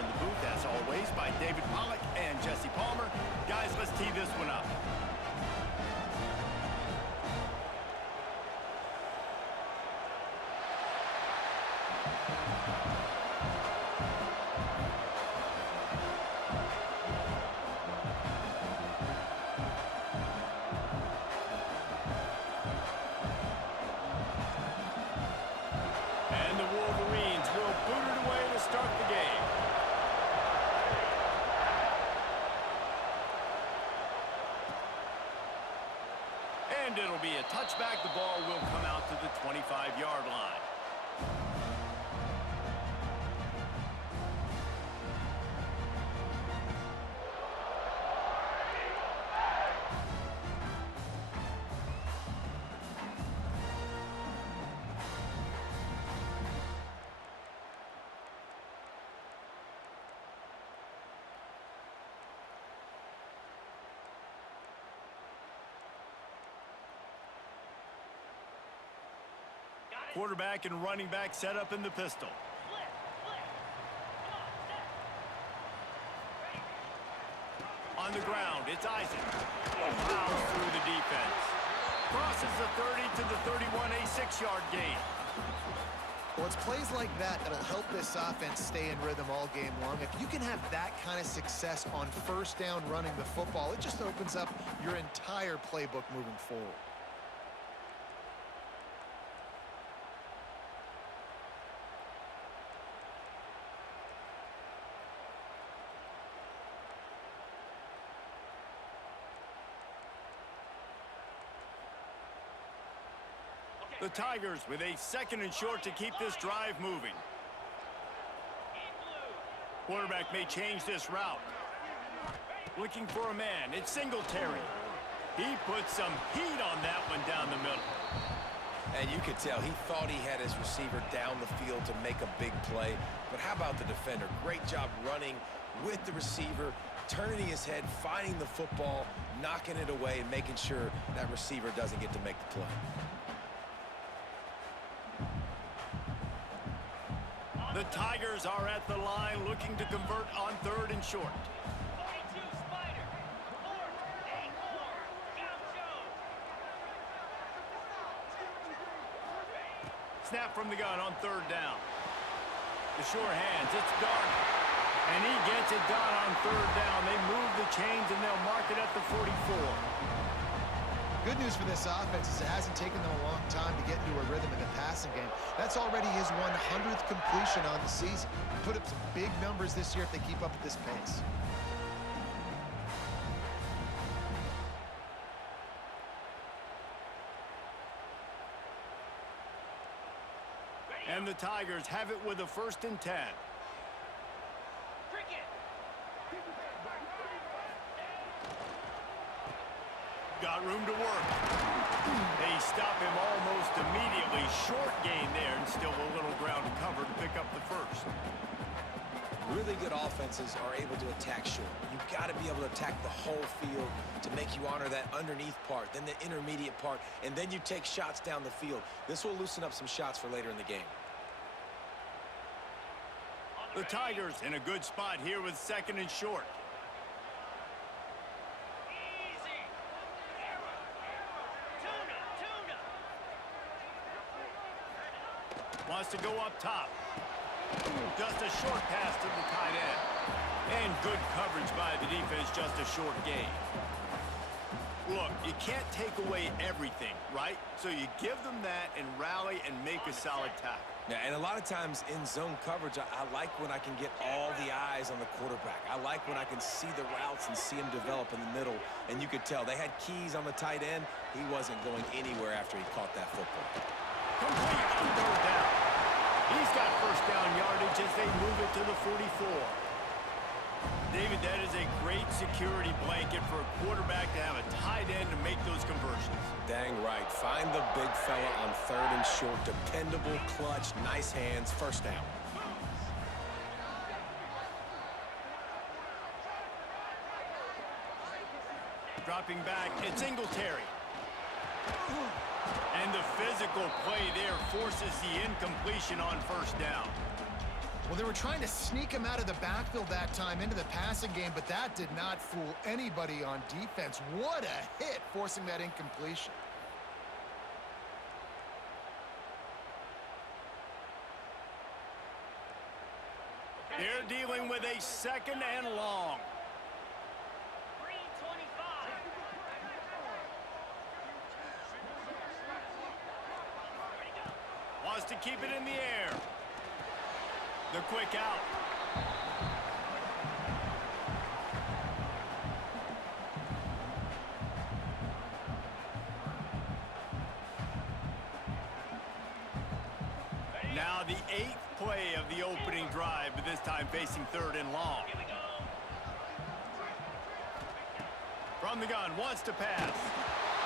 in the booth, as always, by David Pollack and Jesse Palmer. Guys, let's tee this one up. And it'll be a touchback. The ball will come out to the 25-yard line. Quarterback and running back set up in the pistol. On the ground, it's Isaac. Fouls through the defense. Crosses the 30 to the 31, a 6-yard gain. Well, it's plays like that that'll help this offense stay in rhythm all game long. If you can have that kind of success on first down running the football, it just opens up your entire playbook moving forward. The Tigers with a 2nd and short to keep this drive moving. Quarterback may change this route. Looking for a man. It's Singletary. He puts some heat on that one down the middle. And you could tell he thought he had his receiver down the field to make a big play. But how about the defender? Great job running with the receiver, turning his head, finding the football, knocking it away, and making sure that receiver doesn't get to make the play. The Tigers are at the line looking to convert on 3rd and short. 42 Spider. 4th and 4. Gaucho. Snap from the gun on 3rd down. The sure hands, it's Darnold. And he gets it done on 3rd down. They move the chains and they'll mark it at the 44. Good news for this offense is it hasn't taken them a long time to get into a rhythm in the passing game. That's already his 100th completion on the season. Put up some big numbers this year if they keep up at this pace. And the Tigers have it with a 1st and 10. Got room to work. They stop him almost immediately. Short gain there and still a little ground to cover to pick up the 1st. Really good offenses are able to attack short. You've got to be able to attack the whole field to make you honor that underneath part, then the intermediate part, and then you take shots down the field. This will loosen up some shots for later in the game. The Tigers in a good spot here with 2nd and short. Wants to go up top. Just a short pass to the tight end. And good coverage by the defense, just a short gain. Look, you can't take away everything, right? So you give them that and rally and make a solid tackle. Yeah, and a lot of times in zone coverage, I like when I can get all the eyes on the quarterback. I like when I can see the routes and see him develop in the middle. And you could tell they had keys on the tight end. He wasn't going anywhere after he caught that football. Complete on 3rd down. He's got 1st down yardage as they move it to the 44. David, that is a great security blanket for a quarterback to have a tight end to make those conversions. Dang right. Find the big fella on 3rd and short. Dependable, clutch, nice hands, 1st down. Dropping back, it's Singletary. And the physical play there forces the incompletion on 1st down. Well, they were trying to sneak him out of the backfield that time into the passing game, but that did not fool anybody on defense. What a hit, forcing that incompletion. They're dealing with a 2nd and long. 3:25. Wants to keep it in the air. The quick out. Now the 8th play of the opening drive, but this time facing 3rd and long. Here we go. From the gun, wants to pass.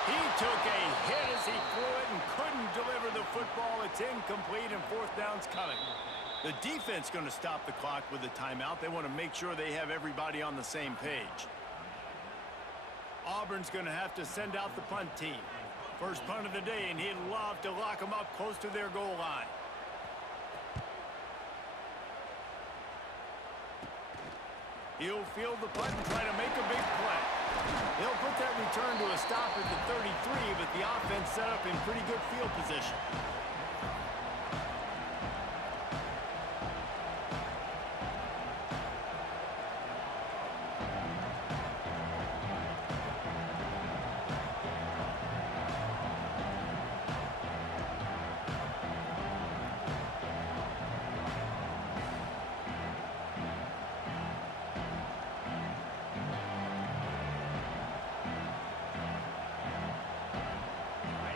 He took a hit as he threw it and couldn't deliver the football. It's incomplete and 4th down's coming. The defense going to stop the clock with a timeout. They want to make sure they have everybody on the same page. Auburn's going to have to send out the punt team. First punt of the day, and he'd love to lock them up close to their goal line. He'll field the punt and try to make a big play. He'll put that return to a stop at the 33, but the offense set up in pretty good field position.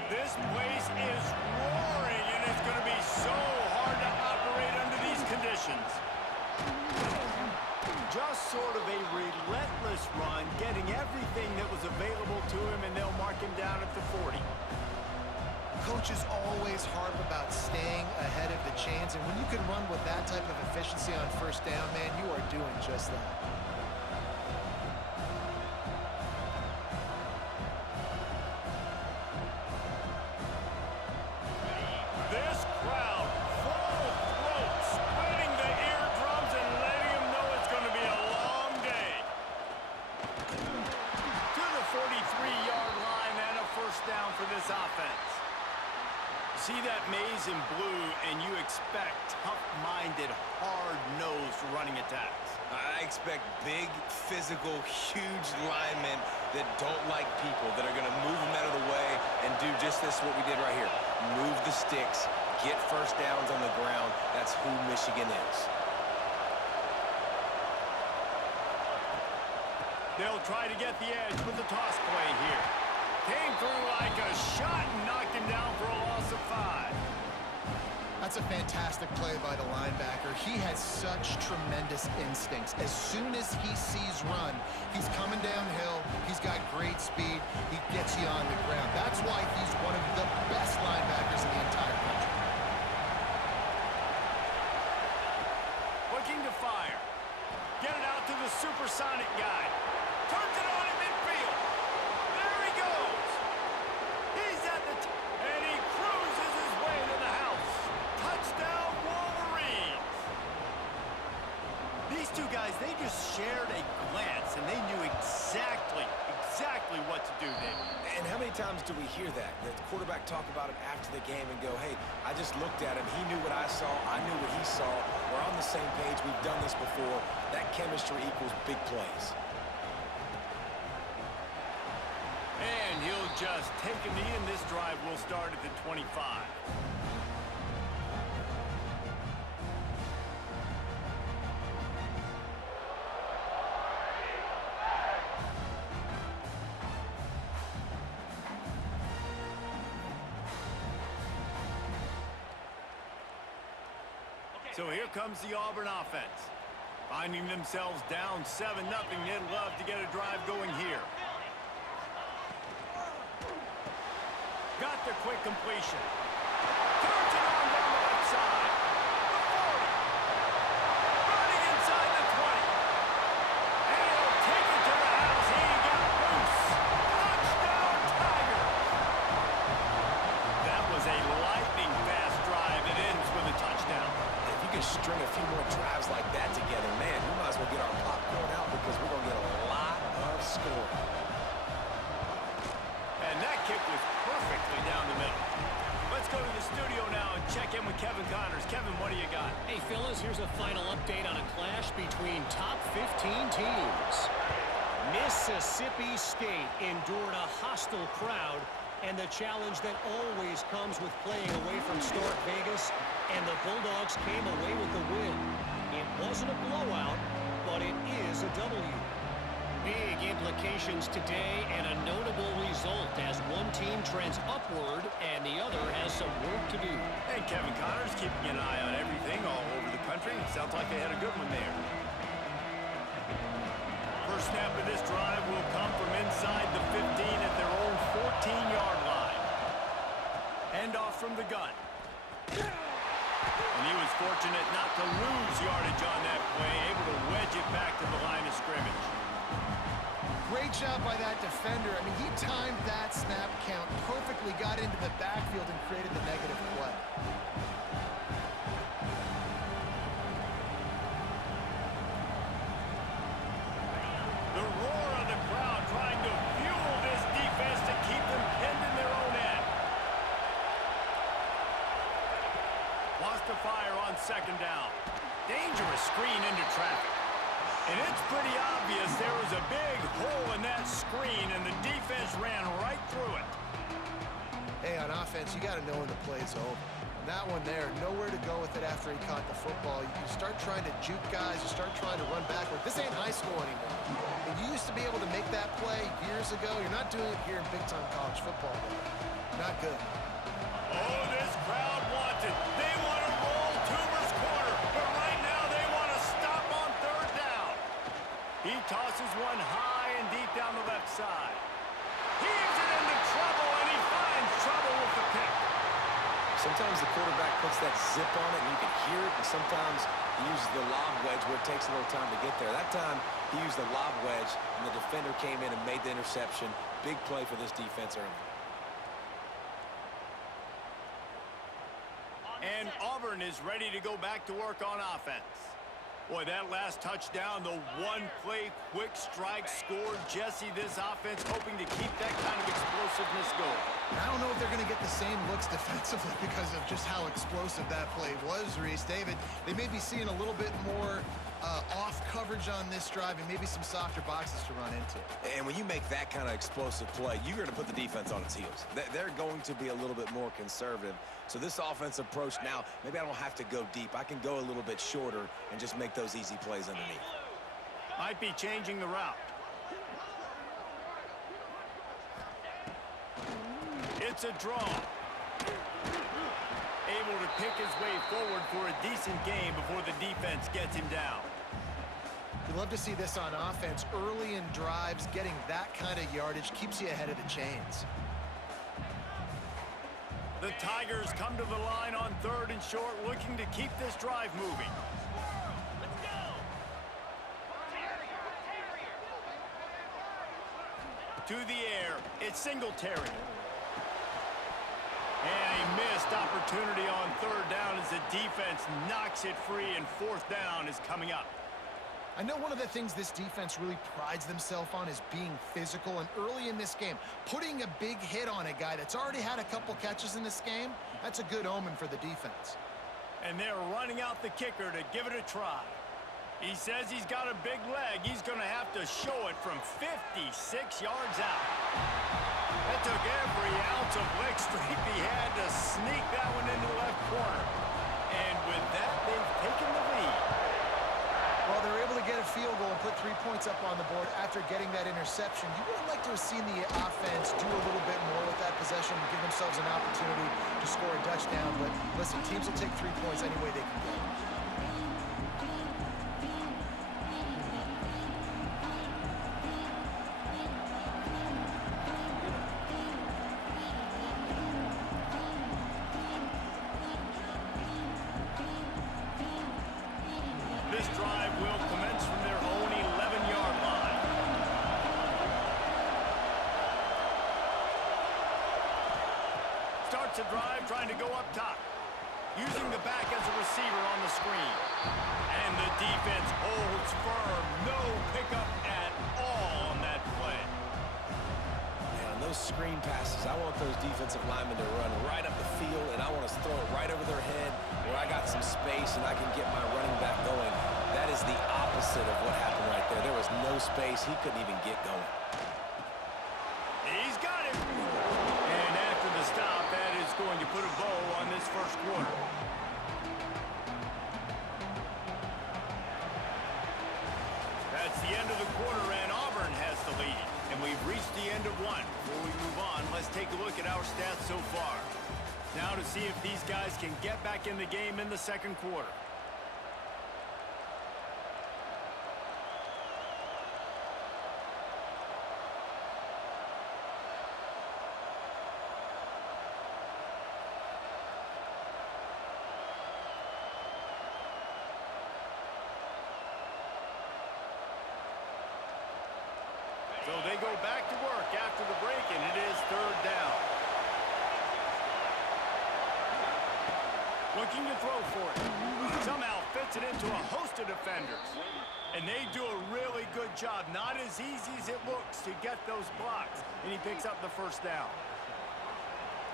This place is roaring, and it's going to be so hard to operate under these conditions. Just sort of a relentless run, getting everything that was available to him, and they'll mark him down at the 40. Coaches always harp about staying ahead of the chains, and when you can run with that type of efficiency on 1st down, man, you are doing just that. This crowd, full throat, splitting the eardrums and letting them know it's going to be a long day. To the 43-yard line and a 1st down for this offense. See that maze in blue, and you expect tough-minded, hard-nosed running attacks. I expect big, physical, huge linemen that don't like people, that are going to move them out of the way and do just this, what we did right here. Move the sticks, get 1st downs on the ground. That's who Michigan is. They'll try to get the edge with the toss play here. Came through like a shot and knocked him down for a loss of 5. That's a fantastic play by the linebacker. He has such tremendous instincts. As soon as he sees run, he's coming downhill. He's got great speed. He gets you on the ground. That's why he's one of the best linebackers in the entire country. Looking to fire. Get it out to the supersonic guy. Turns it on in midfield. There he goes. He's at the and he cruises his way to the house. Touchdown, Wolverines. These two guys, they just shared a glance, and they knew exactly what to do, David. And how many times do we hear that? The quarterback talk about it after the game and go, hey, I just looked at him. He knew what I saw. I knew what he saw. We're on the same page. We've done this before. That chemistry equals big plays. And he'll just take a knee, and this drive will start at the 25. So here comes the Auburn offense. Finding themselves down 7-0, they'd love to get a drive going here. Got the quick completion. Turns it on down the left side. The 40. Running inside the 20. And he'll take it to the house. He got loose. Touchdown, Tigers. That was a lightning fast drive. It ends with a touchdown. If you can string a few more drives like that together, man, we might as well get our popcorn out because we're going to get a lot of scoring. And that kick was perfectly down the middle. Let's go to the studio now and check in with Kevin Connors. Kevin, what do you got? Hey, fellas, here's a final update on a clash between top 15 teams. Mississippi State endured a hostile crowd and the challenge that always comes with playing away from Stark Vegas, and the Bulldogs came away with the win. It wasn't a blowout, but it is a W. Big implications today and a notable result as one team trends upward and the other has some work to do. And Kevin Connors keeping an eye on everything all over the country. Sounds like they had a good one there. First snap of this drive will come from inside the 15 at their own 14-yard line. Handoff from the gun. And he was fortunate not to lose yardage on that play, able to wedge it back to the line of scrimmage. Great job by that defender. I mean, he timed that snap count perfectly, got into the backfield and created the negative play. The roar of the crowd trying to fuel this defense to keep them pinned in their own end. Wants to fire on second down. Dangerous screen into traffic. And it's pretty obvious there was a big hole in that screen, and the defense ran right through it. Hey, on offense, you got to know when the play's over. And that one there, nowhere to go with it after he caught the football. You start trying to juke guys, you start trying to run backward. This ain't high school anymore. And you used to be able to make that play years ago. You're not doing it here in big-time college football. Not good. Oh, this crowd wants it. They want to roll Toomer's corner, but right now they want to stop on third down. He tosses one high and deep down the left side. Heaves it into trouble, and he finds trouble with the pick. Sometimes the quarterback puts that zip on it and you can hear it, and sometimes he uses the lob wedge where it takes a little time to get there. That time he used the lob wedge and the defender came in and made the interception. Big play for this defense early. And Auburn is ready to go back to work on offense. Boy, that last touchdown, the one-play quick strike scored. Jesse, this offense hoping to keep that kind of explosiveness going. I don't know if they're going to get the same looks defensively because of just how explosive that play was, Reese. David, they may be seeing a little bit more off coverage on this drive and maybe some softer boxes to run into. And when you make that kind of explosive play, you're going to put the defense on its heels. They're going to be a little bit more conservative. So this offense approach now, maybe I don't have to go deep. I can go a little bit shorter and just make those easy plays underneath. Might be changing the route. It's a draw. Able to pick his way forward for a decent game before the defense gets him down. You'd love to see this on offense. Early in drives, getting that kind of yardage keeps you ahead of the chains. The Tigers come to the line on third and short, looking to keep this drive moving. Let's go! To the air, it's Singletary. And a missed opportunity on third down as the defense knocks it free, and fourth down is coming up. I know one of the things this defense really prides themselves on is being physical, and early in this game, putting a big hit on a guy that's already had a couple catches in this game, that's a good omen for the defense. And they're running out the kicker to give it a try. He says he's got a big leg. He's going to have to show it from 56 yards out. That took every ounce of leg strength he had to sneak that one into the left corner. And with that, they've taken the lead. Well, they were able to get a field goal and put 3 points up on the board after getting that interception. You would have liked to have seen the offense do a little bit more with that possession and give themselves an opportunity to score a touchdown. But listen, teams will take 3 points any way they can get. This drive will commence from their own 11-yard line. Starts a drive trying to go up top. using the back as a receiver on the screen. And the defense holds firm. No pickup at all on that play. Yeah, on those screen passes, I want those defensive linemen to run right up the field, and I want to throw it right over their head where I got some space and I can get my running back going. That is the opposite of what happened right there. There was no space. He couldn't even get going. He's got it. And after the stop, that is going to put a bow on this first quarter. That's the end of the quarter, and Auburn has the lead. And we've reached the end of one. Before we move on, let's take a look at our stats so far. Now to see if these guys can get back in the game in the second quarter. So they go back to work after the break, and it is third down. Looking to throw for it. Somehow fits it into a host of defenders. And they do a really good job. Not as easy as it looks to get those blocks. And he picks up the first down.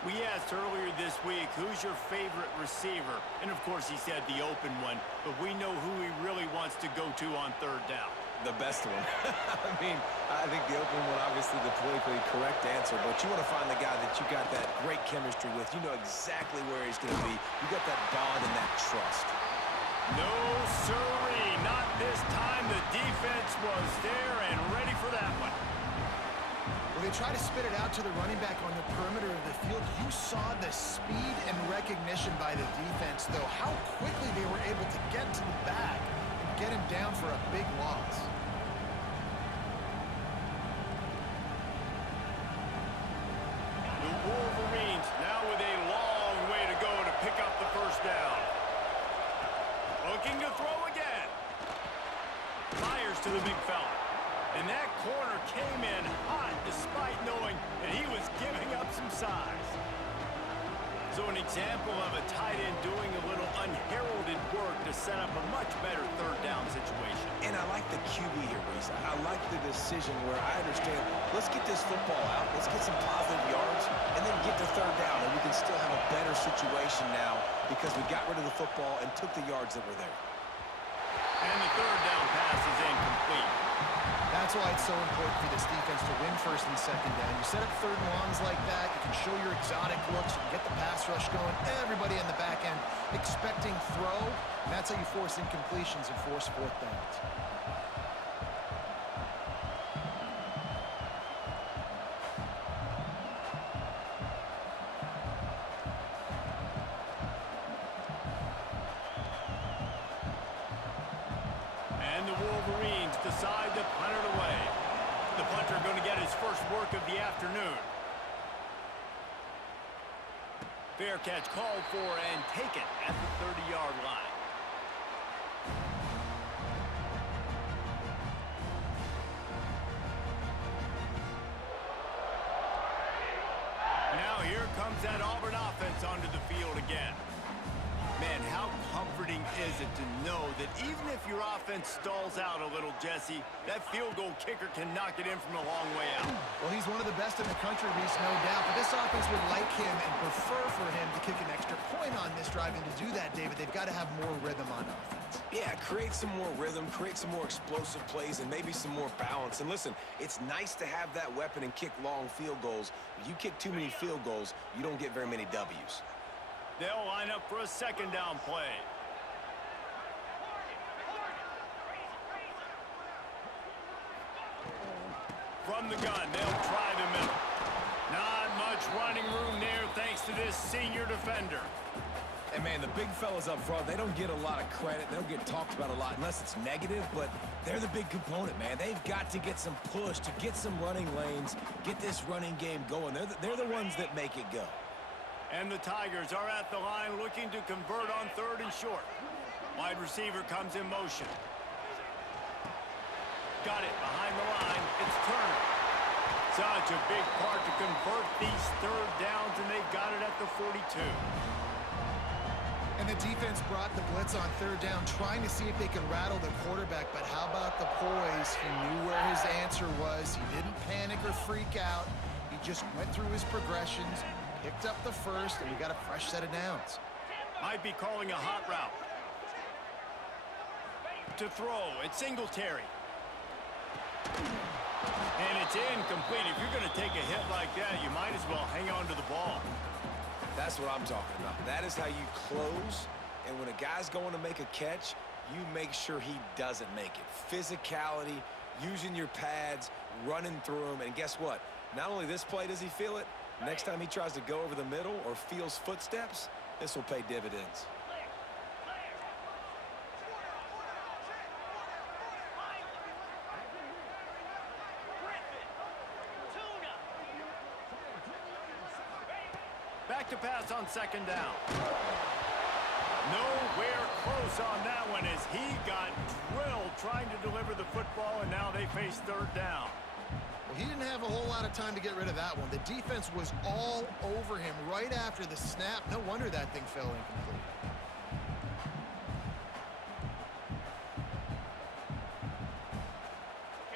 We asked earlier this week, who's your favorite receiver? And of course he said the open one. But we know who he really wants to go to on third down. The best one. I mean, I think the open one, obviously the politically correct answer, but you want to find the guy that you got that great chemistry with. You know exactly where he's going to be. You got that bond and that trust. No, sirree. Not this time. The defense was there and ready for that one. Well, they try to spit it out to the running back on the perimeter of the field. You saw the speed and recognition by the defense, though, how quickly they were able to get to the back and get him down for a big loss. The Wolverines now with a long way to go to pick up the first down. Looking to throw again. Fires to the big fella. And that corner came in hot despite knowing that he was giving up some size. So an example of a tight end doing a little unheralded work to set up a much better third down situation. And I like the QB here, Reese. I like the decision where I understand, let's get this football out, let's get some positive yards, and then get to third down, and we can still have a better situation now because we got rid of the football and took the yards that were there. And the third down pass is incomplete. That's why it's so important for this defense to win first and second down. You set up third and longs like that, you can show your exotic looks, you can get the pass rush going, everybody in the back end expecting throw, and that's how you force incompletions and force fourth downs. And the Wolverines decide to punt it away. The punter going to get his first work of the afternoon. Fair catch called for and taken at the 30-yard line. Now here comes that Auburn offense onto the field again. Man, how comforting is it to know that even if your offense stalls out a little, Jesse, that field goal kicker can knock it in from a long way out. Well, he's one of the best in the country, Reese, no doubt. But this offense would like him and prefer for him to kick an extra point on this drive. And to do that, David, they've got to have more rhythm on offense. Yeah, create some more rhythm, create some more explosive plays, and maybe some more balance. And listen, it's nice to have that weapon and kick long field goals. If you kick too many field goals, you don't get very many W's. They'll line up for a second down play. From the gun, they'll try the middle. Not much running room there thanks to this senior defender. And, man, the big fellas up front, they don't get a lot of credit. They don't get talked about a lot unless it's negative, but they're the big component, man. They've got to get some push, to get some running lanes, get this running game going. They're the ones that make it go. And the Tigers are at the line looking to convert on third and short. Wide receiver comes in motion. Got it behind the line. It's Turner. Such a big part to convert these third downs, and they've got it at the 42. And And the defense brought the blitz on third down, trying to see if they could rattle the quarterback. But how about the poise? He knew where his answer was. He didn't panic or freak out. He just went through his progressions, picked up the first, and we got a fresh set of downs. Might be calling a hot route. To throw, it's Singletary. And it's incomplete. If you're going to take a hit like that, you might as well hang on to the ball. That's what I'm talking about. That is how you close, and when a guy's going to make a catch, you make sure he doesn't make it. Physicality, using your pads, running through them, and guess what? Not only this play does he feel it, next time he tries to go over the middle or feels footsteps, this will pay dividends. Back to pass on second down. Nowhere close on that one as he got drilled trying to deliver the football, and now they face third down. Well, he didn't have a whole lot of time to get rid of that one. The defense was all over him right after the snap. No wonder that thing fell incomplete.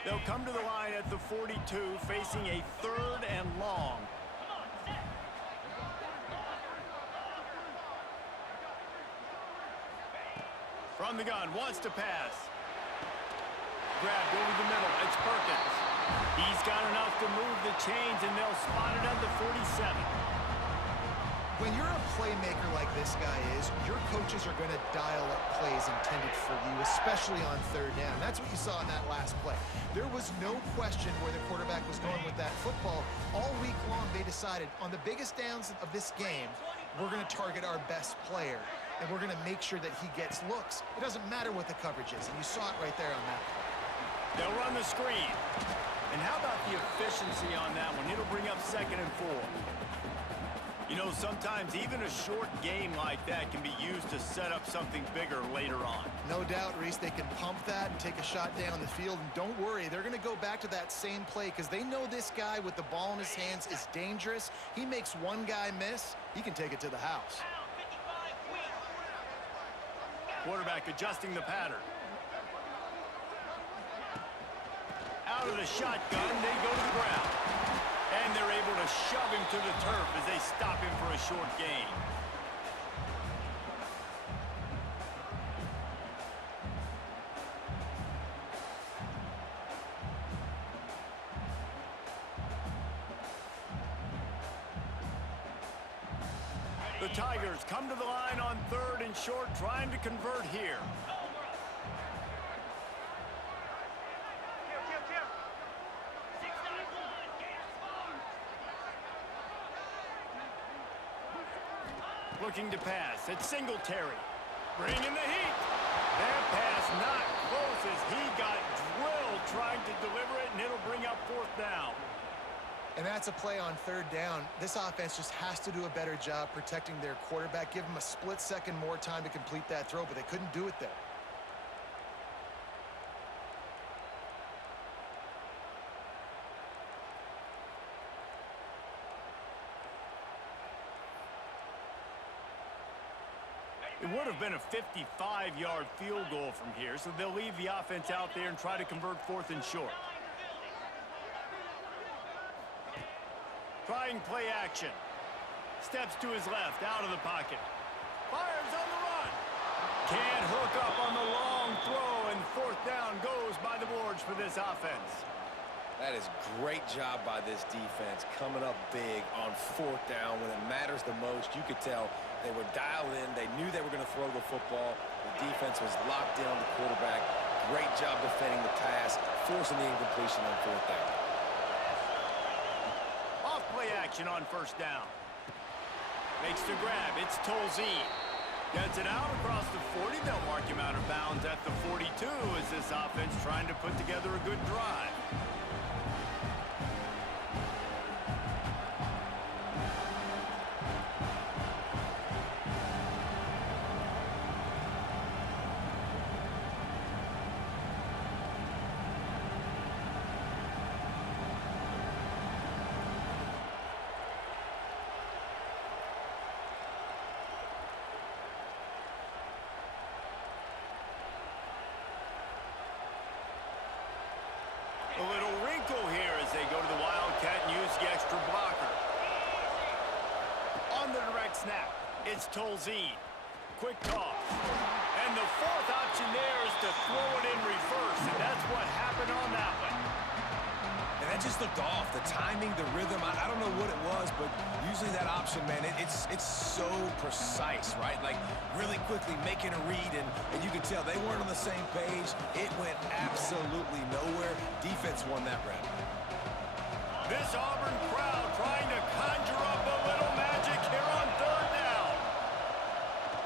They'll come to the line at the 42, facing a third and long. From the gun, wants to pass. Grabbed over the middle, it's Perkins. He's got enough to move the chains, and they'll spot it at the 47. When you're a playmaker like this guy is, your coaches are going to dial up plays intended for you, especially on third down. That's what you saw in that last play. There was no question where the quarterback was going with that football. All week long, they decided on the biggest downs of this game, we're going to target our best player, and we're going to make sure that he gets looks. It doesn't matter what the coverage is, and you saw it right there on that play. They'll run the screen. And how about the efficiency on that one? It'll bring up 2nd and 4. You know, sometimes even a short game like that can be used to set up something bigger later on. No doubt, Reese, they can pump that and take a shot down the field. And don't worry, they're going to go back to that same play because they know this guy with the ball in his hands is dangerous. He makes one guy miss, he can take it to the house. Quarterback adjusting the pattern. Out of the shotgun, they go to the ground. And they're able to shove him to the turf as they stop him for a short gain. The Tigers come to the line on 3rd and short, trying to convert here. Looking to pass. It's Singletary. Bringing the heat. That pass not close as he got drilled trying to deliver it, and it'll bring up 4th down. And that's a play on 3rd down. This offense just has to do a better job protecting their quarterback. Give him a split second more time to complete that throw, but they couldn't do it there. It would have been a 55-yard field goal from here, so they'll leave the offense out there and try to convert 4th and short. Trying play action. Steps to his left, out of the pocket. Fires on the run. Can't hook up on the long throw, and 4th down goes by the boards for this offense. That is great job by this defense, coming up big on 4th down when it matters the most. You could tell they were dialed in. They knew they were going to throw the football. The defense was locked in on the quarterback. Great job defending the pass, forcing the incompletion on 4th down. Off play action on 1st down. Makes the grab. It's Tolzien. Gets it out across the 40. They'll mark him out of bounds at the 42 as this offense trying to put together a good drive. It's Tolzien. Quick toss. And the fourth option there is to throw it in reverse, and that's what happened on that one. And that just looked off. The timing, the rhythm, I don't know what it was, but usually that option, man, it's so precise, right? Like, really quickly making a read, and you could tell they weren't on the same page. It went absolutely nowhere. Defense won that round. This Auburn crowd trying to conjure up a little magic here on third down.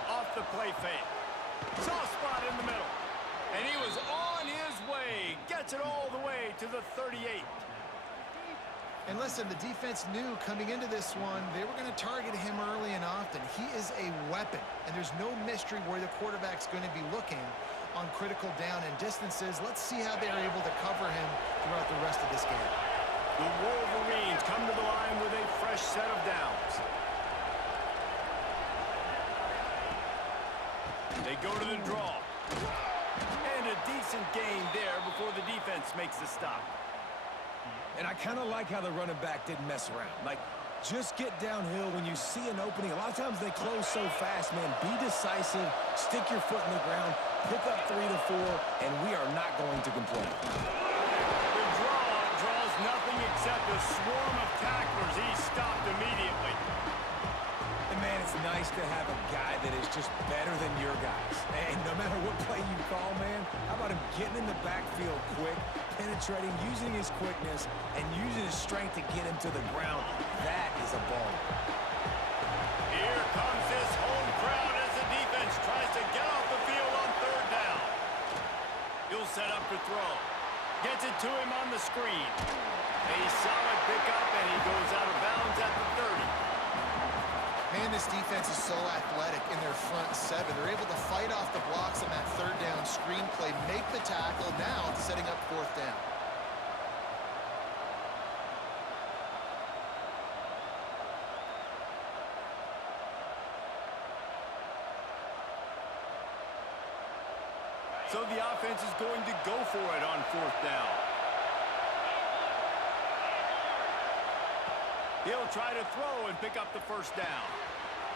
Off the play fake. Soft spot in the middle. And he was on his way. Gets it all the way to the 38. And listen, the defense knew coming into this one, they were going to target him early and often. He is a weapon, and there's no mystery where the quarterback's going to be looking on critical down and distances. Let's see how they are able to cover him throughout the rest of this game. The Wolverines come to the line with a fresh set of downs. They go to the draw. And a decent gain there before the defense makes the stop. And I kind of like how the running back didn't mess around. Like, just get downhill when you see an opening. A lot of times they close so fast, man. Be decisive, stick your foot in the ground, pick up 3 to 4, and we are not going to complain. The draw draws nothing except a swarm of tacklers. He's stopped immediately. And, man, it's nice to have a guy that is just better than your guys. And no matter what play you call, man, how about him getting in the backfield quick, penetrating, using his quickness, and using his strength to get him to the ground? That is a ball. Here comes this home crowd as the defense tries to get off the field on third down. He'll set up to throw. Gets it to him on the screen. A solid pickup, and he goes out of bounds at the 30. Man, this defense is so athletic in their front seven. They're able to fight off the blocks on that third down screen play, make the tackle, now setting up fourth down. So the offense is going to go for it on fourth down. He'll try to throw and pick up the first down.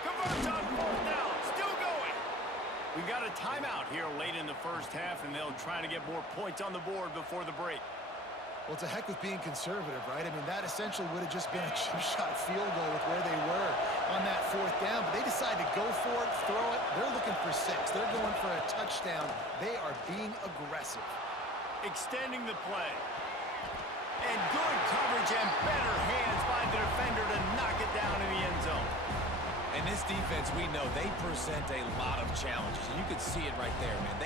Converts on fourth down. Still going. We got a timeout here late in the first half, and they'll try to get more points on the board before the break. Well, to heck with being conservative, right? I mean, that essentially would have just been a chip shot field goal with where they were on that fourth down. But they decide to go for it, throw it. They're looking for 6. They're going for a touchdown. They are being aggressive. Extending the play. And good coverage and better hands by the defender to knock it down in the end zone. And this defense, we know, they present a lot of challenges. You can see it right there, man.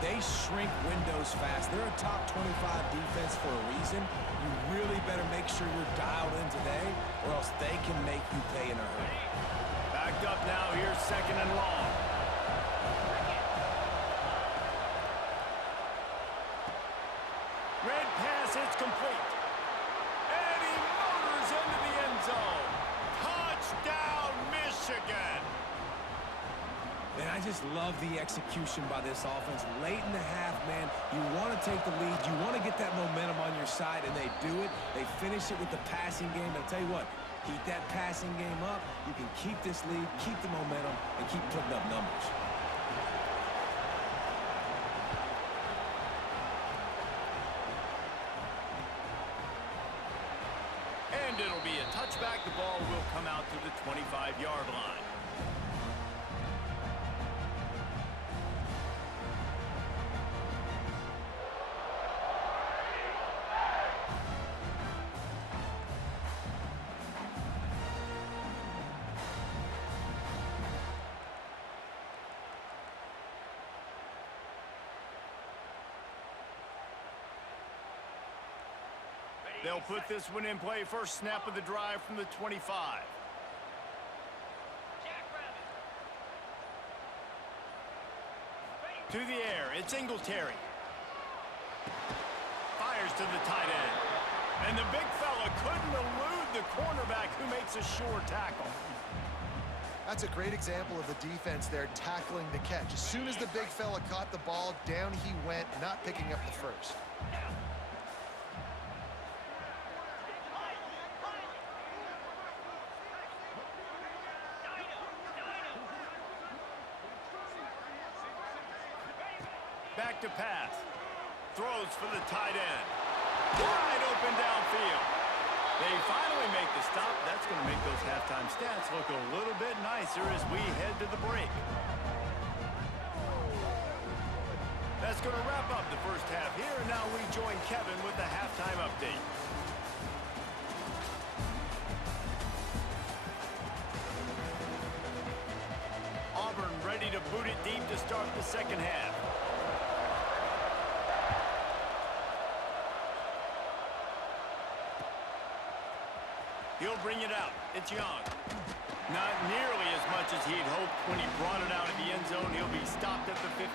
They shrink windows fast. They're a top 25 defense for a reason. You really better make sure you're dialed in today, or else they can make you pay in a hurry. Backed up now, here's second and long. Red pass, it's complete. And he motors into the end zone. Touchdown, Michigan. And I just love the execution by this offense. Late in the half, man, you want to take the lead. You want to get that momentum on your side, and they do it. They finish it with the passing game. I'll tell you what, keep that passing game up. You can keep this lead, keep the momentum, and keep putting up numbers. And it'll be a touchback. The ball will come out to the 25-yard line. They'll put this one in play. First snap of the drive from the 25. To the air, it's Singletary. Fires to the tight end. And the big fella couldn't elude the cornerback who makes a sure tackle. That's a great example of the defense there tackling the catch. As soon as the big fella caught the ball, down he went, not picking up the first. Back to pass. Throws for the tight end. Wide open downfield. They finally make the stop. That's going to make those halftime stats look a little bit nicer as we head to the break. That's going to wrap up the first half here, and now we join Kevin with the halftime update. Auburn ready to boot it deep to start the second half. He'll bring it out. It's Young. Not nearly as much as he'd hoped when he brought it out of the end zone. He'll be stopped at the 15.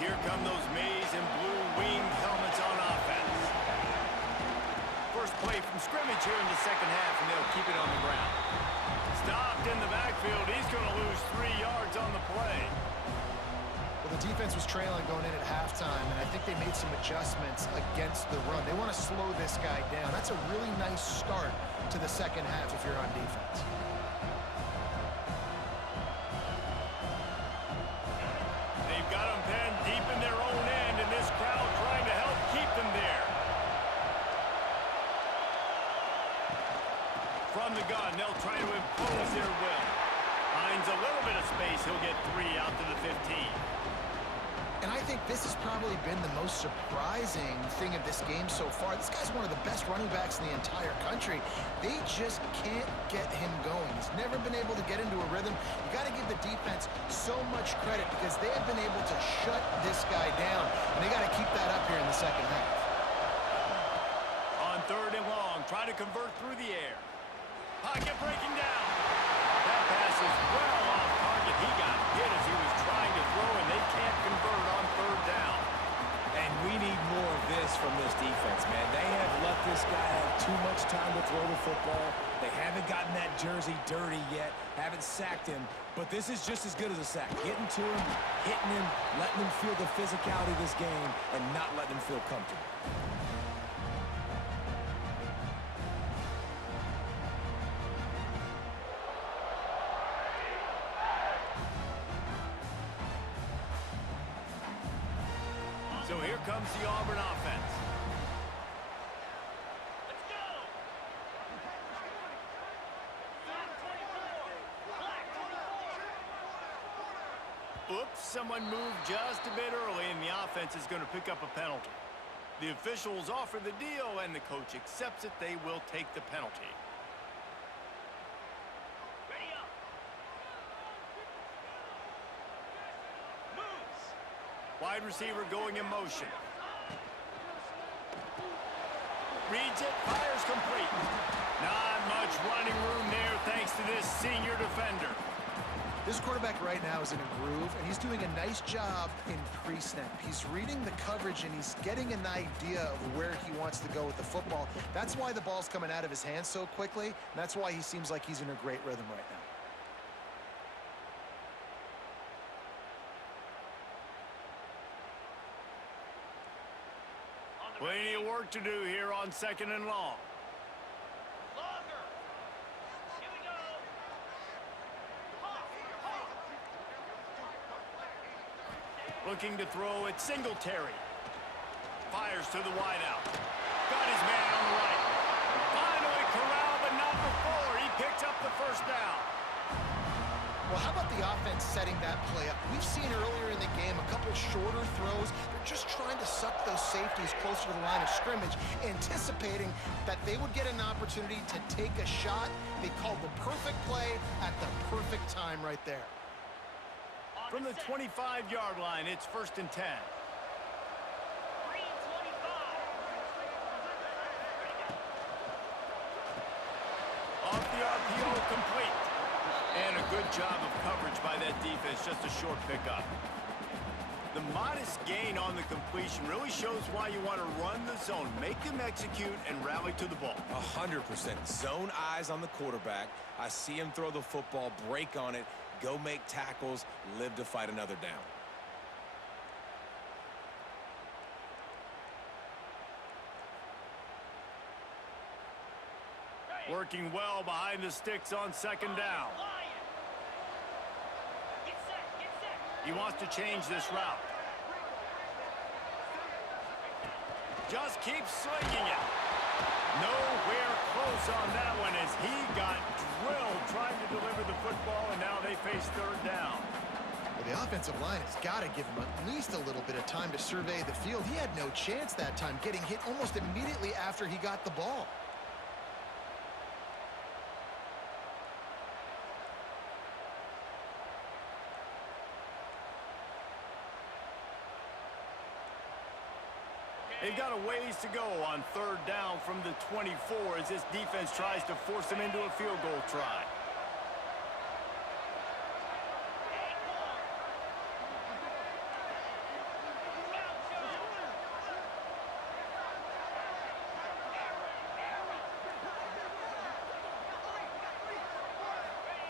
Here come those maize and blue winged helmets on offense. First play from scrimmage here in the second half, and they'll keep it on the ground. Stopped in the backfield. He's going to lose 3 yards on the play. Well, the defense was trailing going in at halftime, and I think they made some adjustments against the run. They want to slow this guy down. That's a really nice start to the second half if you're on defense. From the gun, they'll try to impose their will. Finds a little bit of space. He'll get 3 out to the 15. And I think this has probably been the most surprising thing of this game so far. This guy's one of the best running backs in the entire country. They just can't get him going. He's never been able to get into a rhythm. You got to give the defense so much credit because they have been able to shut this guy down. And they got to keep that up here in the second half. On 3rd and long, try to convert through the air. Pocket breaking down. That pass is well off target. He got hit as he was trying to throw, and they can't convert on 3rd down. And we need more of this from this defense, man. They have let this guy have too much time to throw the football. They haven't gotten that jersey dirty yet, haven't sacked him, but this is just as good as a sack. Getting to him, hitting him, letting him feel the physicality of this game, and not letting him feel comfortable. So here comes the Auburn offense. Let's go! Oops, someone moved just a bit early, and the offense is going to pick up a penalty. The officials offer the deal, and the coach accepts it. They will take the penalty. Ready up! Moves! Wide receiver going in motion. Reads it, fires complete. Not much running room there thanks to this senior defender. This quarterback right now is in a groove, and he's doing a nice job in pre-snap. He's reading the coverage, and he's getting an idea of where he wants to go with the football. That's why the ball's coming out of his hands so quickly, and that's why he seems like he's in a great rhythm right now. Plenty of work to do here on 2nd and long. Longer! Here we go! Hop! Hop! Looking to throw at Singletary. Fires to the wideout. Got his man on the right. Finally corralled, but not before. He picks up the 1st down. Well, how about the offense setting that play up? We've seen earlier in the game a couple shorter throws. They're just trying to suck those safeties closer to the line of scrimmage, anticipating that they would get an opportunity to take a shot. They called the perfect play at the perfect time right there. From the 25-yard line, it's 1st and 10. 3:25. Off the RPO, complete. And a good job of coverage by that defense, just a short pickup. The the modest gain on the completion really shows why you want to run the zone. Make them execute and rally to the ball. 100%. Zone eyes on the quarterback. I see him throw the football, break on it, go make tackles, live to fight another down. Working well behind the sticks on second down. Get set, get set. He wants to change this route. Just keeps swinging it. Nowhere close on that one as he got drilled trying to deliver the football, and now they face third down. Well, the offensive line has got to give him at least a little bit of time to survey the field. He had no chance that time, getting hit almost immediately after he got the ball. They've got a ways to go on third down from the 24 as this defense tries to force them into a field goal try.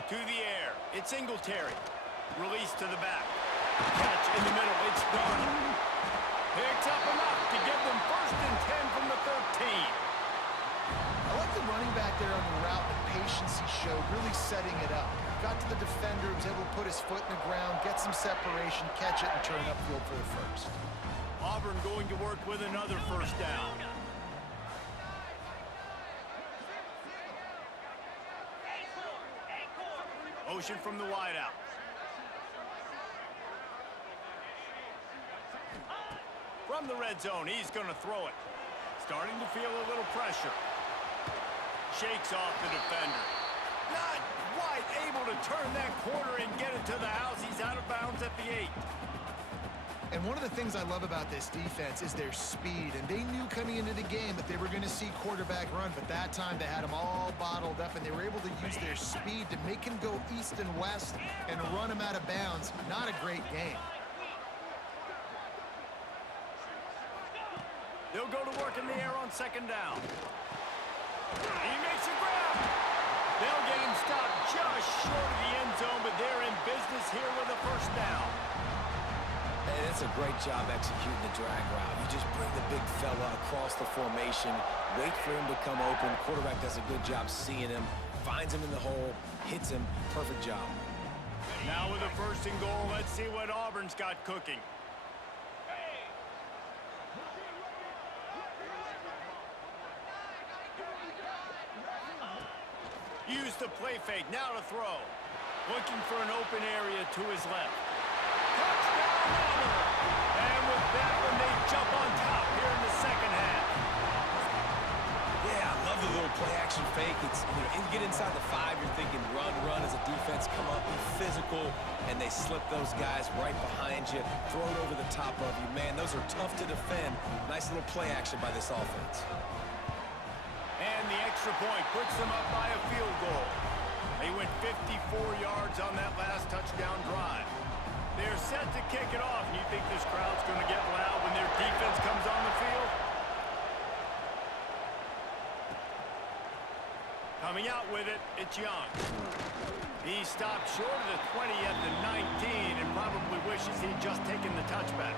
To the air. It's Singletary. Release to the back. Catch in the middle. It's done. Picks up enough to give them 1st and 10 from the 13. I like the running back there on the route, the patience he showed, really setting it up. Got to the defender, was able to put his foot in the ground, get some separation, catch it, and turn upfield for the first. Auburn going to work with another 1st down. Motion from the wideout. From the red zone, he's going to throw it. Starting to feel a little pressure. Shakes off the defender. Not quite able to turn that corner and get it to the house. He's out of bounds at the 8. And one of the things I love about this defense is their speed. And they knew coming into the game that they were going to see quarterback run, but that time they had him all bottled up, and they were able to use their speed to make him go east and west and run him out of bounds. Not a great game. They'll go to work in the air on 2nd down. He makes a grab. They'll get him stopped just short of the end zone, but they're in business here with a 1st down. Hey, that's a great job executing the drag route. You just bring the big fella across the formation, wait for him to come open. Quarterback does a good job seeing him, finds him in the hole, hits him. Perfect job. Now with a 1st and goal, let's see what Auburn's got cooking. Use the play fake, now to throw. Looking for an open area to his left. Touchdown, Auburn! And with that one, they jump on top here in the 2nd half. Yeah, I love the little play-action fake. It's, you get inside the 5, you're thinking run, run as a defense, come up, be physical, and they slip those guys right behind you, throw it over the top of you. Man, those are tough to defend. Nice little play action by this offense. And the extra point puts them up by a field goal. They went 54 yards on that last touchdown drive. They're set to kick it off, and you think this crowd's going to get loud when their defense comes on the field? Coming out with it, it's Young. He stopped short of the 20 at the 19 and probably wishes he'd just taken the touchback.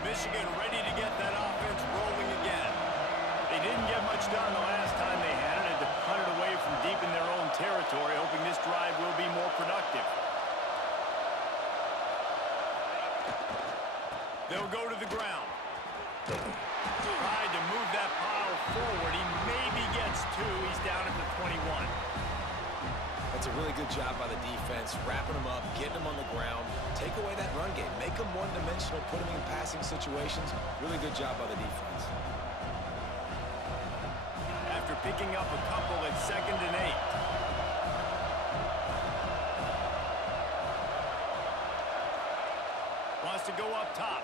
Michigan ready to get that offense rolling again. They didn't get much done the last time they had it, and to punt it away from deep in their own territory, hoping this drive will be more productive. They'll go to the ground. Tried to move that pile forward. He maybe gets 2. He's down at the 21. That's a really good job by the defense, wrapping them up, getting them on the ground, take away that run game, make them one-dimensional, put them in passing situations. Really good job by the defense. After picking up a couple at 2nd and 8. Wants to go up top.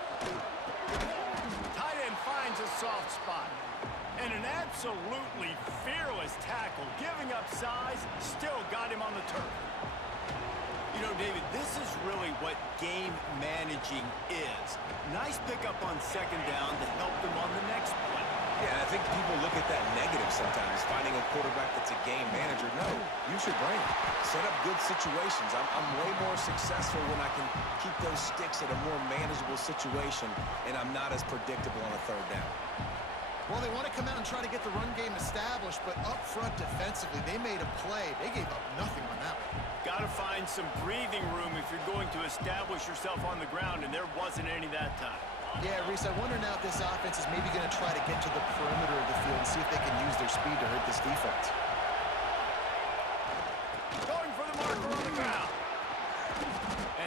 Tight end finds a soft spot. And an absolutely fearless tackle, giving up size, still got him on the turf. You know, David, this is really what game managing is. Nice pickup on second down to help them on the next play. Yeah, and I think people look at that negative sometimes, finding a quarterback that's a game manager. No, use your brain. Set up good situations. I'm way more successful when I can keep those sticks at a more manageable situation, and I'm not as predictable on a third down. Well, they want to come out and try to get the run game established, but up front defensively, they made a play. They gave up nothing on that one. Got to find some breathing room if you're going to establish yourself on the ground, and there wasn't any that time. Yeah, Reese, I wonder now if this offense is maybe going to try to get to the perimeter of the field and see if they can use their speed to hurt this defense. Going for the marker on the ground.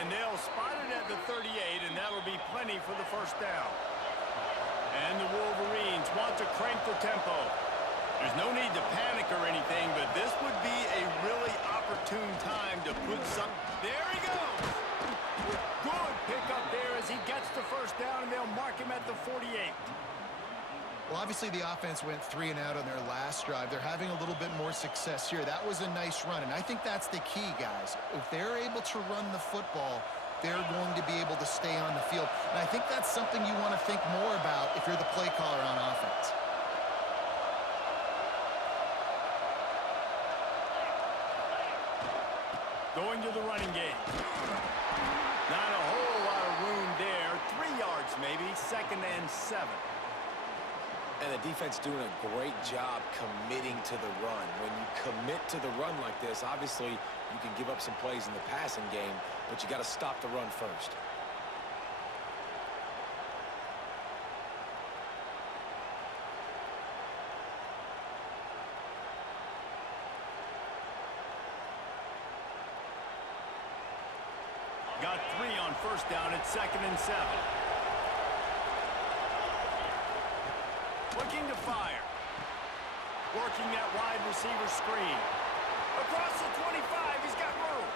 And they'll spot it at the 38, and that'll be plenty for the first down. And the Wolverines want to crank the tempo. There's no need to panic or anything, but this would be a really opportune time to put some... There he goes! Good pickup there as he gets the first down, and they'll mark him at the 48. Well, obviously the offense went 3 and out on their last drive. They're having a little bit more success here. That was a nice run, and I think that's the key, guys. If they're able to run the football, they're going to be able to stay on the field. And I think that's something you want to think more about if you're the play caller on offense. Going to the running game. Not a whole lot of room there. 3 yards maybe, 2nd and 7. And the defense doing a great job committing to the run. When you commit to the run like this, obviously you can give up some plays in the passing game, but you got to stop the run first. Got 3 on first down at 2nd and 7. Looking to fire. Working that wide receiver screen. Across the 25, he's got room.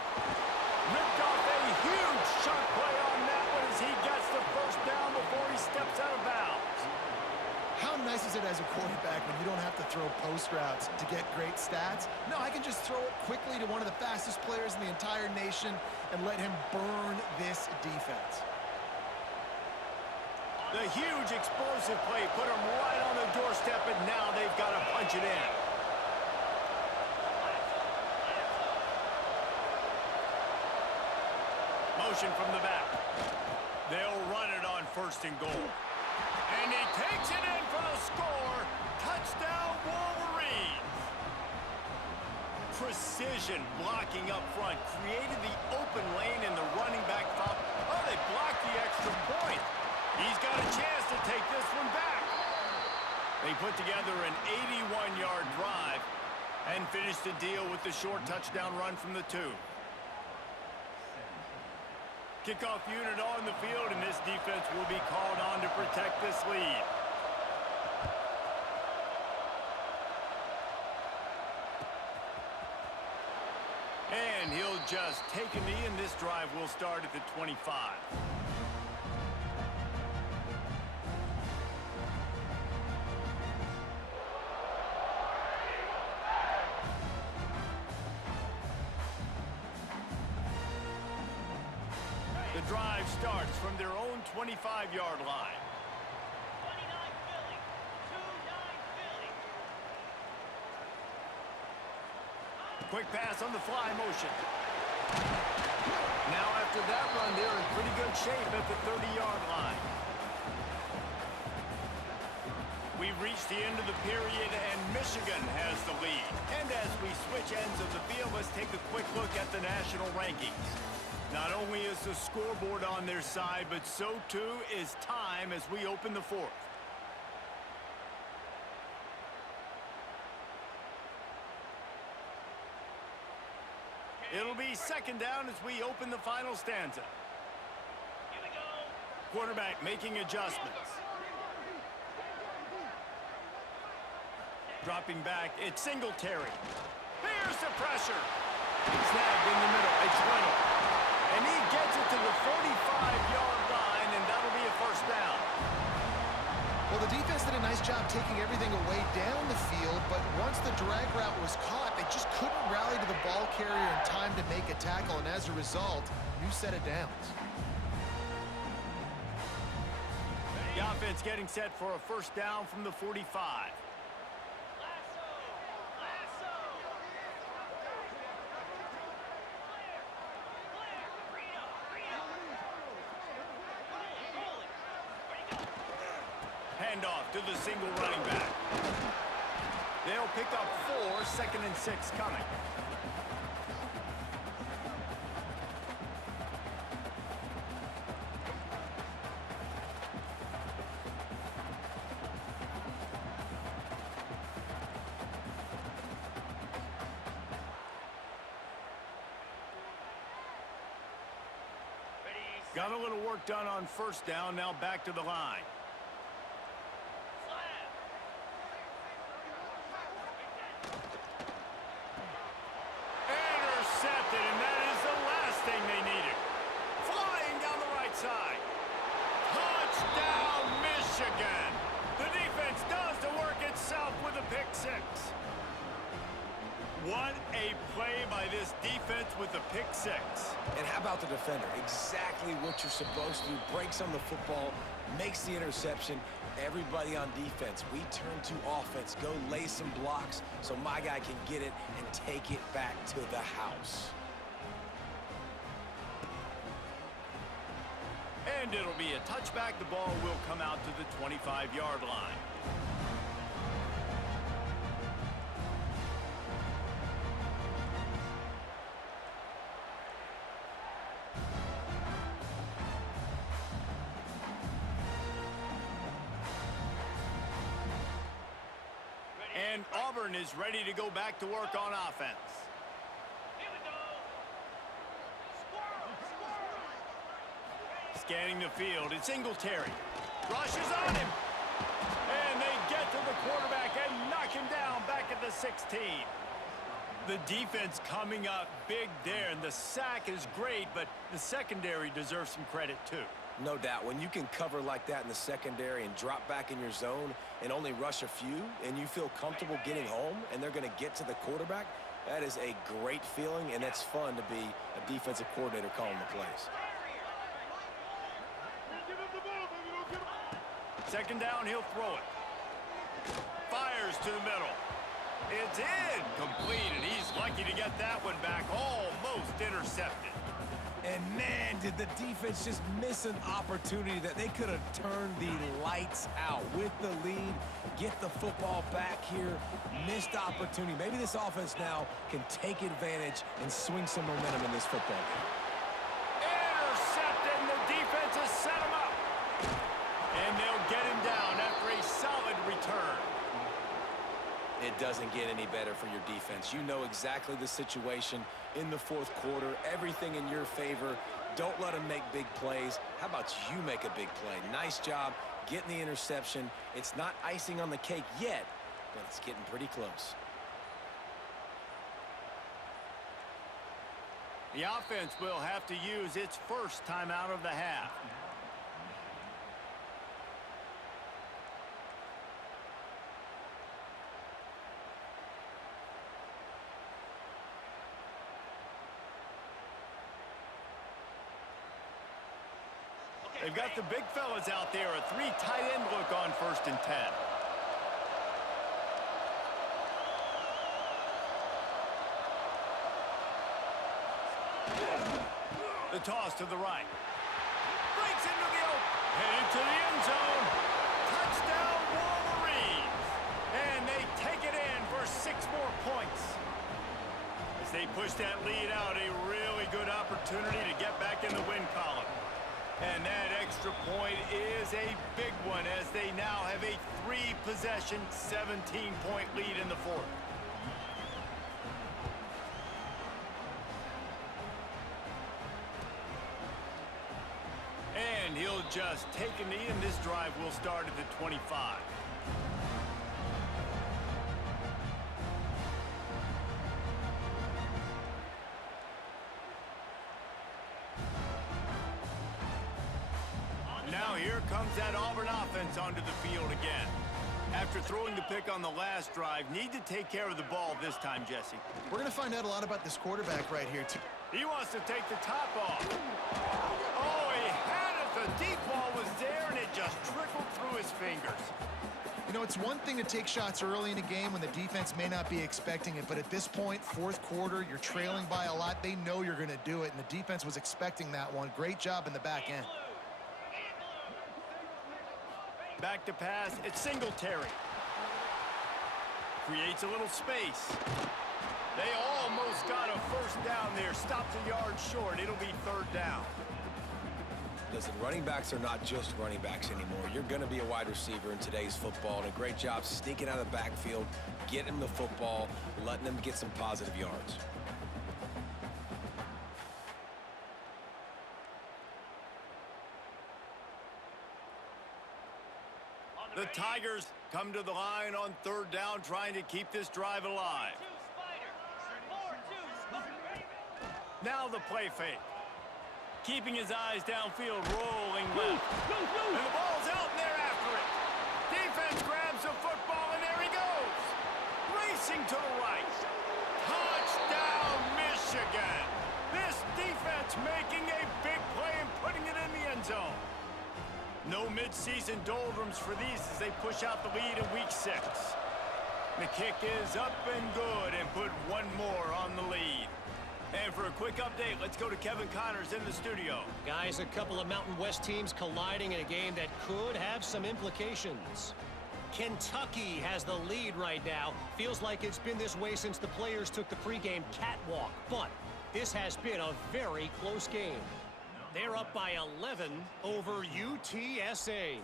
Ripped off a huge chunk play on that one as he gets the first down before he steps out of bounds. How nice is it as a quarterback when you don't have to throw post routes to get great stats? No, I can just throw it quickly to one of the fastest players in the entire nation and let him burn this defense. The huge explosive play put him right on the doorstep, and now they've got to punch it in. Motion from the back. They'll run it on 1st and goal. And he takes it in for the score. Touchdown, Wolverines. Precision blocking up front created the open lane, and the running back foul. Oh, they blocked the extra point. He's got a chance to take this one back. They put together an 81-yard drive and finished the deal with the short touchdown run from the 2. Kickoff unit on the field, and this defense will be called on to protect this lead. And he'll just take a knee, and this drive will start at the 25. The drive starts from their own 25-yard line. 29 Philly. 2-9 Philly. Quick pass on the fly motion. Now after that run, they're in pretty good shape at the 30-yard line. We've reached the end of the period, and Michigan has the lead. And as we switch ends of the field, let's take a quick look at the national rankings. Not only is the scoreboard on their side, but so too is time as we open the 4th. It'll be 2nd down as we open the final stanza. Here we go. Quarterback making adjustments. Dropping back, it's Singletary. Here's the pressure. Snagged in the middle, it's Reynolds. And he gets it to the 45-yard line, and that'll be a first down. Well, the defense did a nice job taking everything away down the field, but once the drag route was caught, they just couldn't rally to the ball carrier in time to make a tackle, and as a result, new set of downs. The offense getting set for a first down from the 45. Handoff to the single running back. They'll pick up 4, 2nd and 6 coming. Got a little work done on first down, now back to the line. Intercepted, and that is the last thing they needed. Flying down the right side. Touchdown, Michigan. The defense does the work itself with a pick 6. What a play by this defense with the pick 6. And how about the defender? Exactly what you're supposed to do. Breaks on the football, makes the interception. Everybody on defense, we turn to offense. Go lay some blocks so my guy can get it and take it back to the house. And it'll be a touchback. The ball will come out to the 25-yard line. And Auburn is ready to go back to work on offense. Here we go. Squirrel, squirrel. Scanning the field, it's Singletary. Rushes on him. And they get to the quarterback and knock him down back at the 16. The defense coming up big there, and the sack is great, but the secondary deserves some credit too. No doubt. When you can cover like that in the secondary and drop back in your zone and only rush a few, and you feel comfortable getting home, and they're going to get to the quarterback, that is a great feeling, and it's fun to be a defensive coordinator calling the plays. Second down, he'll throw it. Fires to the middle. It's in. Complete, and he's lucky to get that one back. Almost intercepted. And man, did the defense just miss an opportunity that they could have turned the lights out with the lead, get the football back here, missed opportunity. Maybe this offense now can take advantage and swing some momentum in this football game. Intercepted, and the defense has set him up. And they'll get him down after a solid return. It doesn't get any better for your defense. You know exactly the situation in the fourth quarter, everything in your favor. Don't let them make big plays. How about you make a big play? Nice job getting the interception. It's not icing on the cake yet, but it's getting pretty close. The offense will have to use its first time out of the half. They've got the big fellas out there, a 3 tight end look on 1st and 10. The toss to the right. Breaks into the open. Headed to the end zone. Touchdown Wolverines. And they take it in for 6 more points. As they push that lead out, a really good opportunity to get back in the win column. And that extra point is a big one as they now have a 3-possession, 17-point lead in the fourth. And he'll just take a knee, and this drive will start at the 25. Now here here comes that Auburn offense onto the field again. After throwing the pick on the last drive, need to take care of the ball this time, Jesse. We're going to find out a lot about this quarterback right here, too. He wants to take the top off. Oh, he had it. The deep ball was there, and it just trickled through his fingers. You know, it's one thing to take shots early in a game when the defense may not be expecting it, but at this point, fourth quarter, you're trailing by a lot. They know you're going to do it, and the defense was expecting that one. Great job in the back end. Back to pass. It's Singletary. Creates a little space. They almost got a first down there. Stopped a yard short. It'll be third down. Listen, running backs are not just running backs anymore. You're going to be a wide receiver in today's football, and a great job sneaking out of the backfield, getting them the football, letting them get some positive yards. The Tigers come to the line on third down, trying to keep this drive alive. Now the play fake. Keeping his eyes downfield, rolling left. And the ball's out, and they're after it. Defense grabs the football, and there he goes. Racing to the right. Touchdown, Michigan. This defense making a big play and putting it in the end zone. No midseason doldrums for these as they push out the lead in week 6. The kick is up and good and put one more on the lead. And for a quick update, let's go to Kevin Connors in the studio. Guys, a couple of Mountain West teams colliding in a game that could have some implications. Kentucky has the lead right now. Feels like it's been this way since the players took the pregame catwalk. But this has been a very close game. They're up by 11 over UTSA.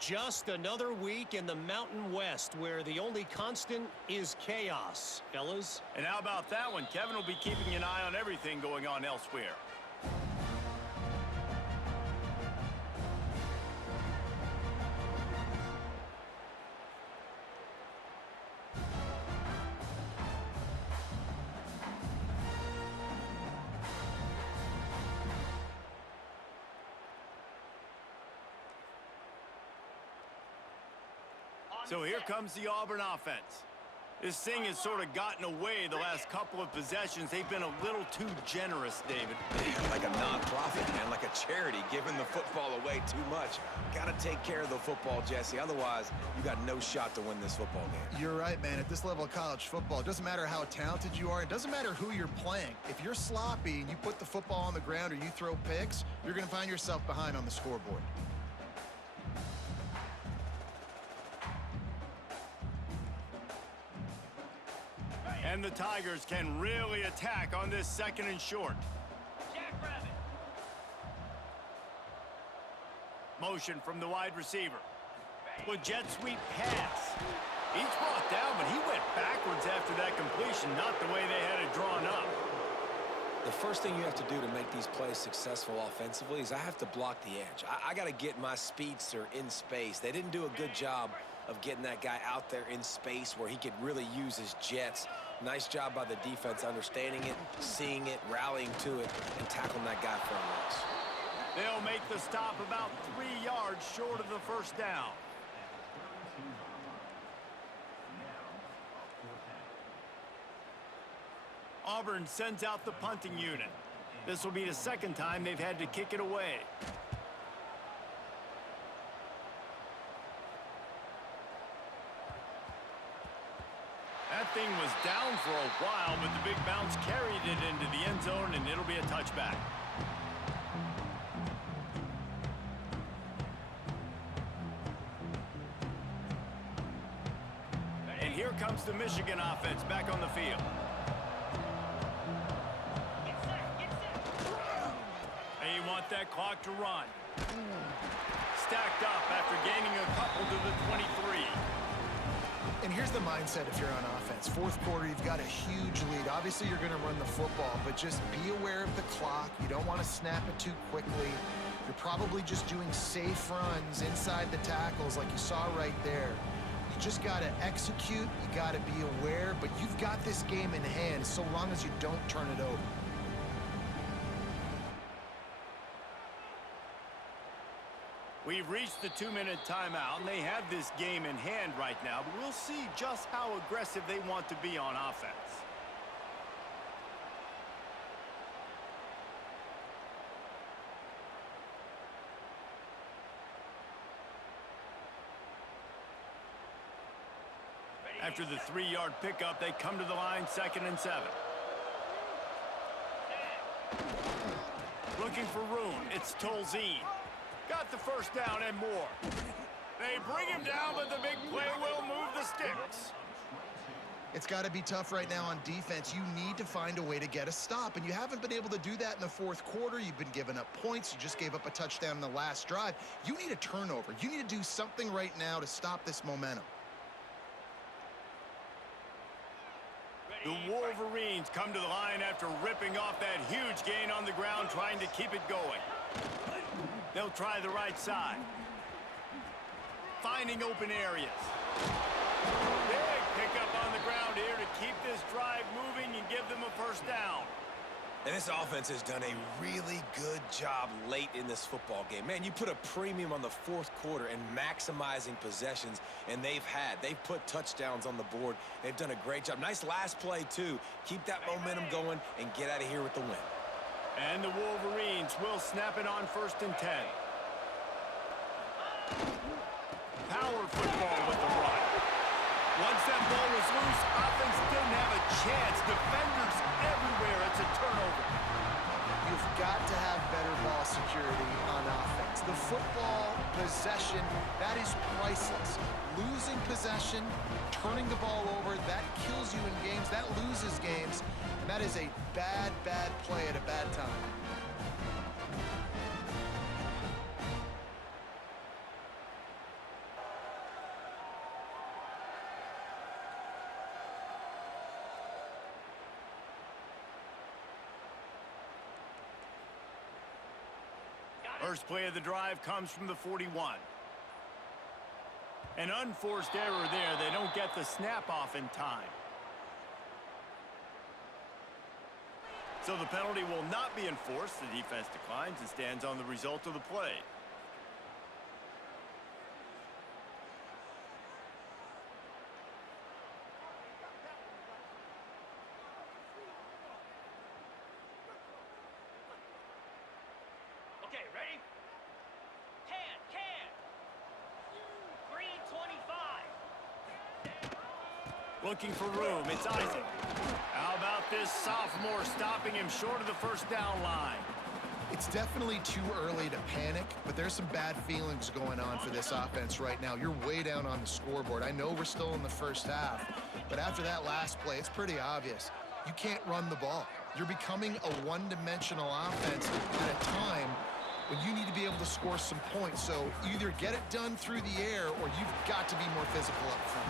Just another week in the Mountain West where the only constant is chaos, fellas. And how about that one? Kevin will be keeping an eye on everything going on elsewhere. So here comes the Auburn offense. This thing has sort of gotten away the last couple of possessions. They've been a little too generous, David. Like a nonprofit, man, like a charity, giving the football away too much. Got to take care of the football, Jesse. Otherwise, you got no shot to win this football game. You're right, man. At this level of college football, it doesn't matter how talented you are. It doesn't matter who you're playing. If you're sloppy and you put the football on the ground or you throw picks, you're going to find yourself behind on the scoreboard. And the Tigers can really attack on this second and short. Jackrabbit. Motion from the wide receiver. With jet sweep pass. He's brought down, but he went backwards after that completion, not the way they had it drawn up. The first thing you have to do to make these plays successful offensively is I have to block the edge. I got to get my speedster in space. They didn't do a good job of getting that guy out there in space where he could really use his jets. Nice job by the defense understanding it, seeing it, rallying to it, and tackling that guy for a loss. They'll make the stop about 3 yards short of the first down. Auburn sends out the punting unit. This will be the second time they've had to kick it away. That thing was down for a while, but the big bounce carried it into the end zone, and it'll be a touchback. And here comes the Michigan offense back on the field. They want that clock to run. Stacked up after gaining a couple to the 23. And here's the mindset if you're on offense. Fourth quarter, you've got a huge lead. Obviously, you're going to run the football, but just be aware of the clock. You don't want to snap it too quickly. You're probably just doing safe runs inside the tackles like you saw right there. You just got to execute. You got to be aware, but you've got this game in hand so long as you don't turn it over. We've reached the 2-minute timeout, and they have this game in hand right now, but we'll see just how aggressive they want to be on offense. After the 3-yard pickup, they come to the line, 2nd and 7. Looking for room, it's Tolzien. Got the first down and more. They bring him down, but the big play will move the sticks. It's got to be tough right now on defense. You need to find a way to get a stop, and you haven't been able to do that in the 4th quarter. You've been giving up points. You just gave up a touchdown in the last drive. You need a turnover. You need to do something right now to stop this momentum. The Wolverines come to the line after ripping off that huge gain on the ground, trying to keep it going. They'll try the right side. Finding open areas. Big pickup on the ground here to keep this drive moving and give them a first down. And this offense has done a really good job late in this football game. Man, you put a premium on the 4th quarter and maximizing possessions, and they've put touchdowns on the board. They've done a great job. Nice last play, too. Keep that momentum going and get out of here with the win. And the Wolverines will snap it on 1st and 10. Power football with the run. Once that ball was loose, offense didn't have a chance. Defenders everywhere. It's a turnover. You've got to have better ball security on offense. The football possession, that is priceless. Losing possession, turning the ball over, that kills you in games. That loses games. And that is a bad, bad play at a bad time. First play of the drive comes from the 41. An unforced error there. They don't get the snap off in time. So the penalty will not be enforced. The defense declines and stands on the result of the play. Okay, ready? Can. Green 25. Looking for room. It's Isaac. How about this sophomore stopping him short of the first down line? It's definitely too early to panic, but there's some bad feelings going on for this offense right now. You're way down on the scoreboard. I know we're still in the first half, but after that last play, it's pretty obvious. You can't run the ball. You're becoming a one-dimensional offense at a time when you need to be able to score some points. So either get it done through the air or you've got to be more physical up front.